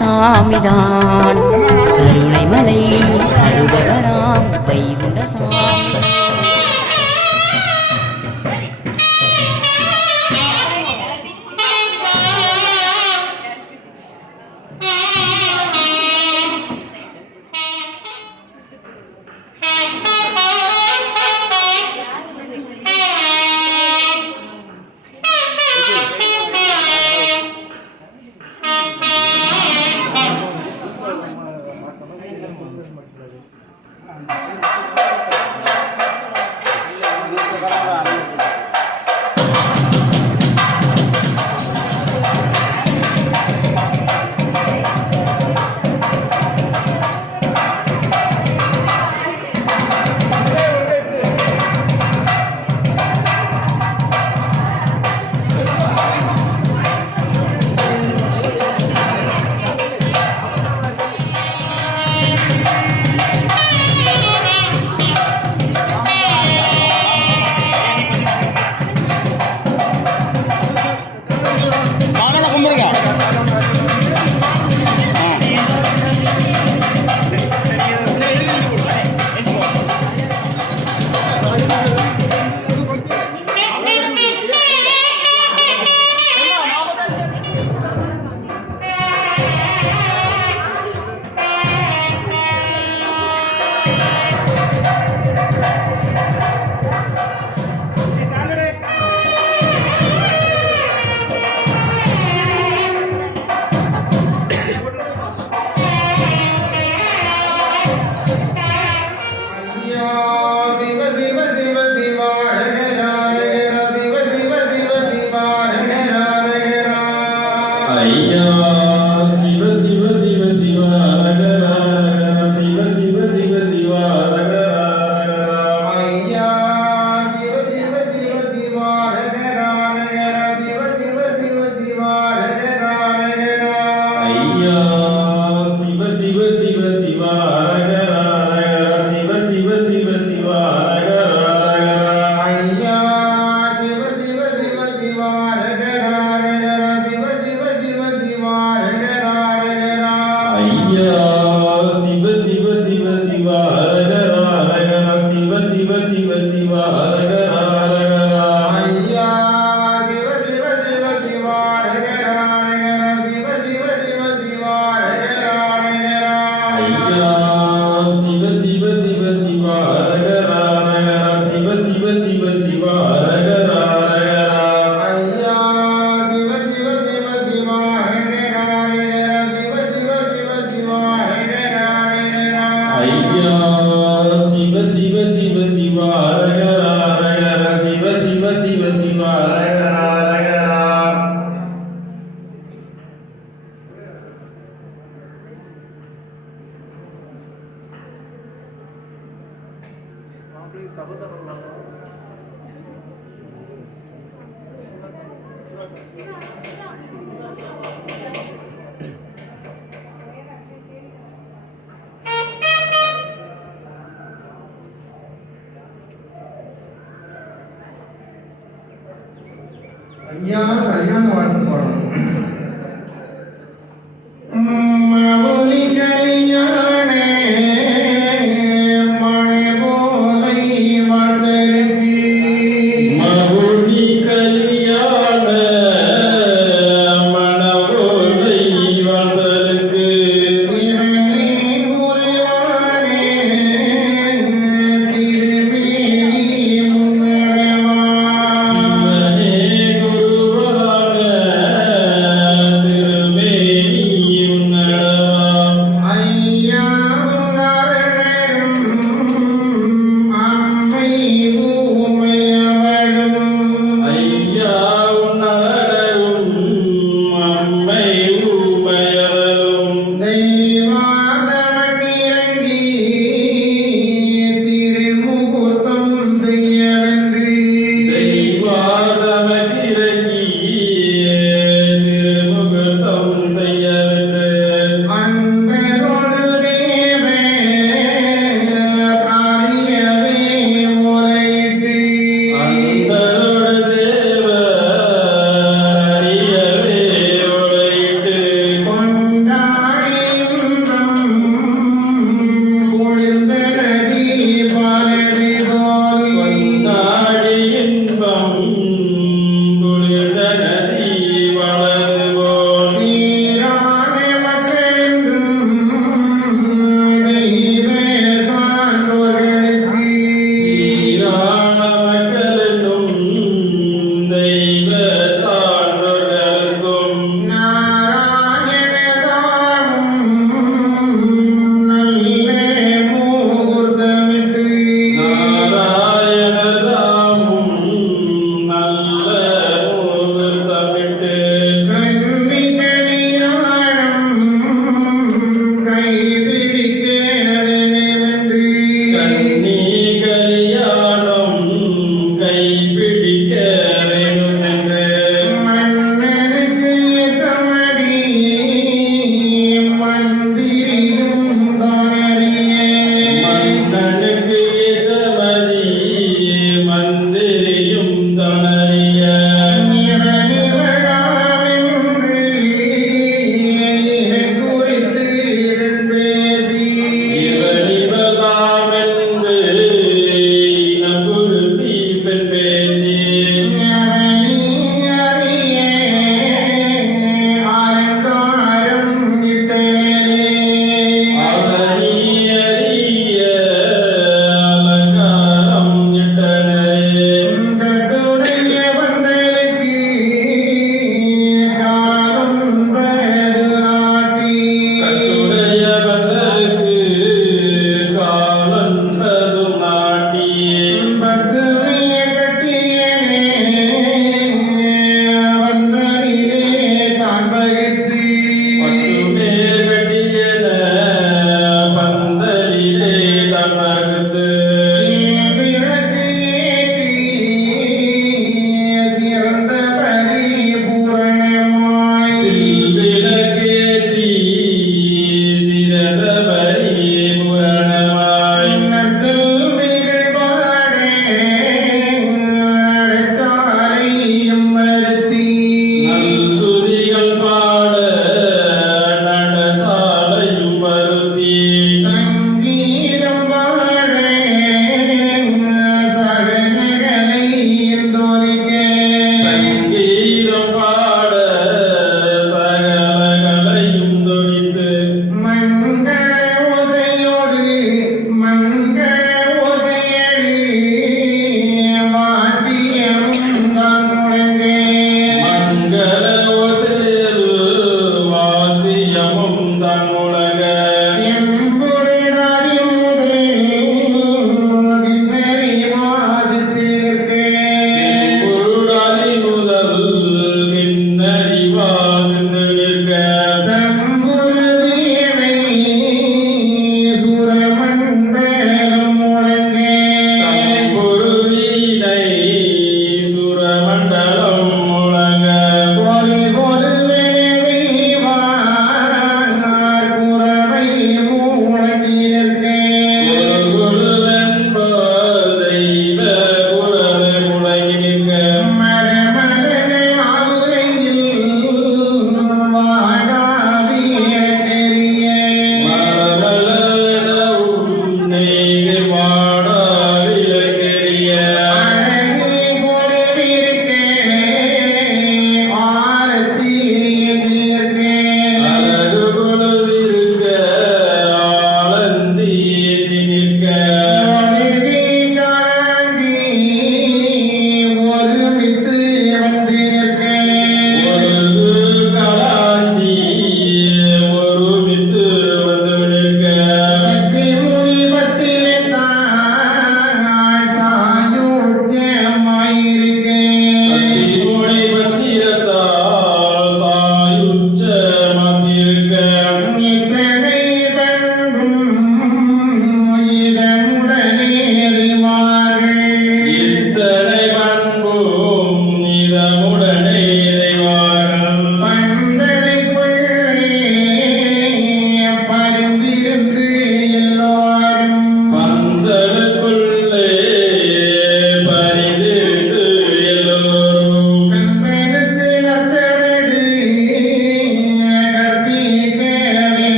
சாமிதான். கருணை மலை ஐயா கல்யாண வாழ்க்கை போடணும்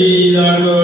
Lila go.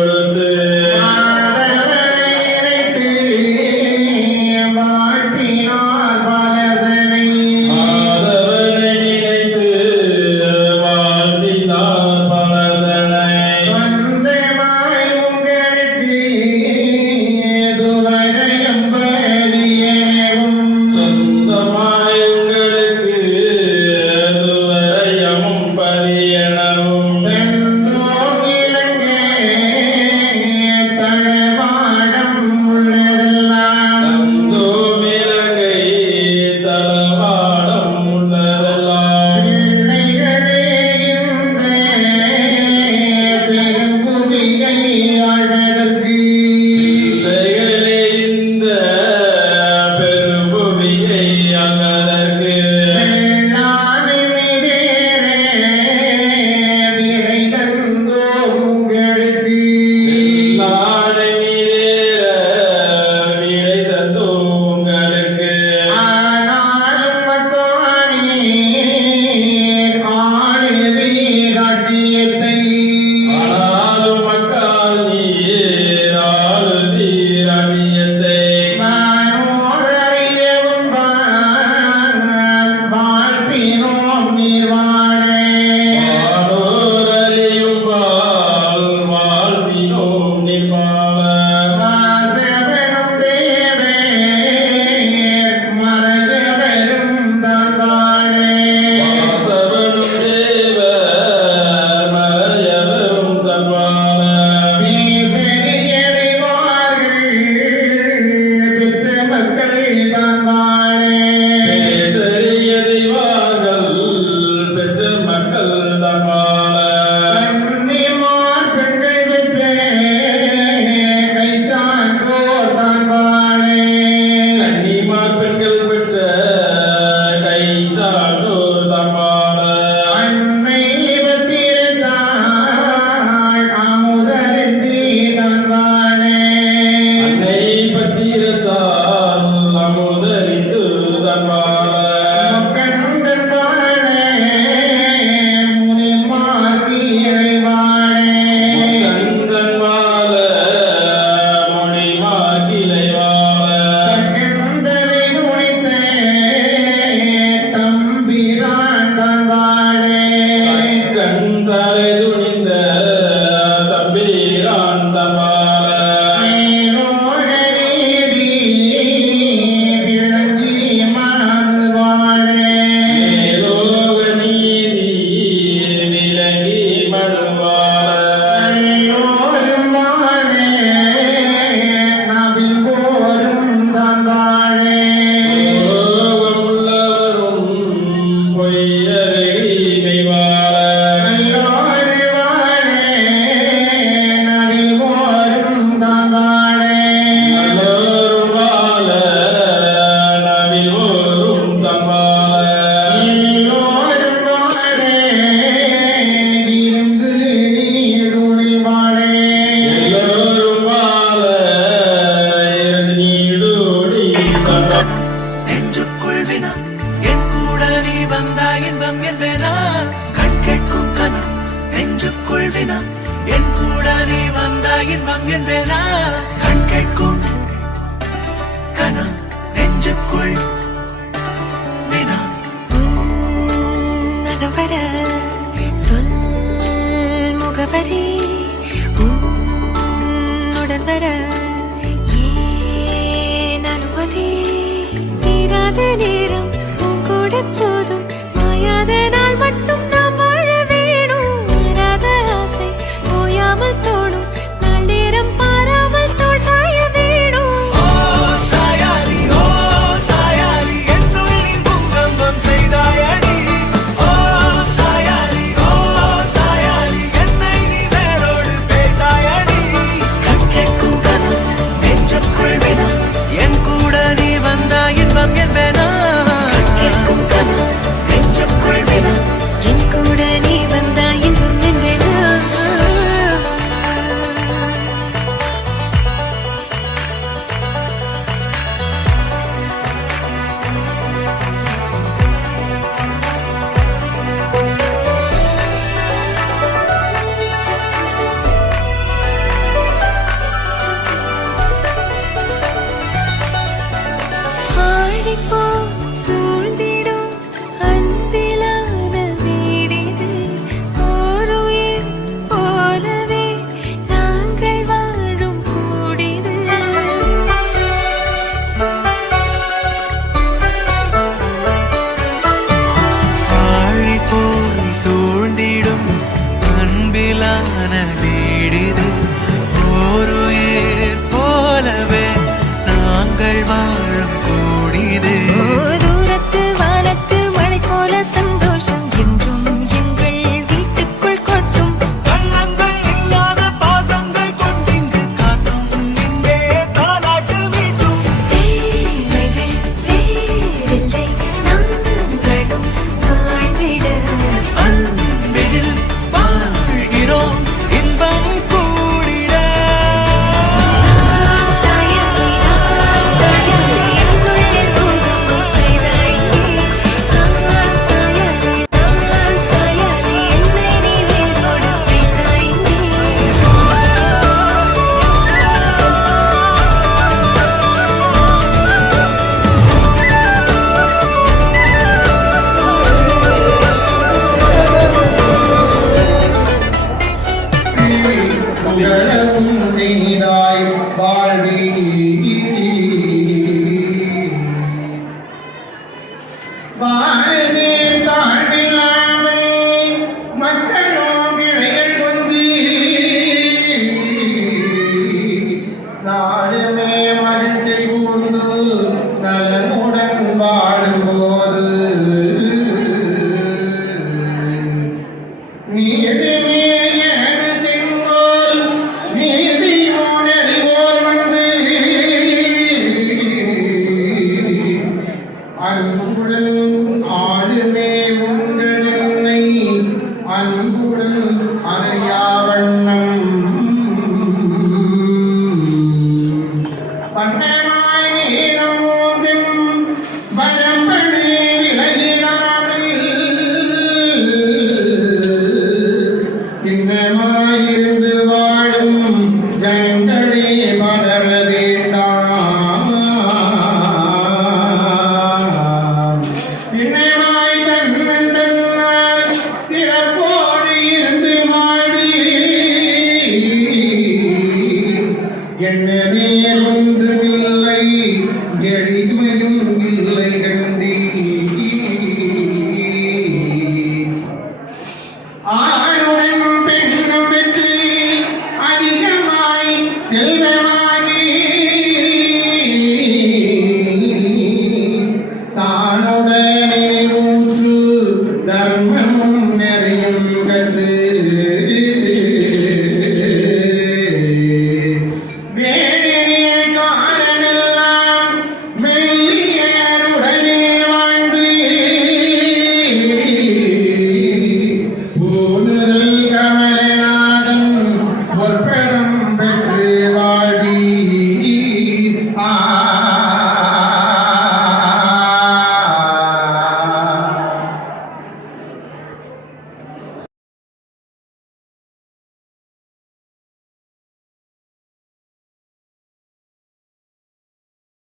நெஞ்சுக்குள் தினம் என் கூட நீ வந்தாய் இன்பம் என்பேனா? கண் கேட்கும். கணம் நெஞ்சுக்குள் தினம் வர சொல் முகவரி உன்னுடன் வர ஏன் அனுமதி? நீராத நேரம் உன் கூட போதும் மாயாத நாள் மட்டும் அமல் தோ வாழ்வே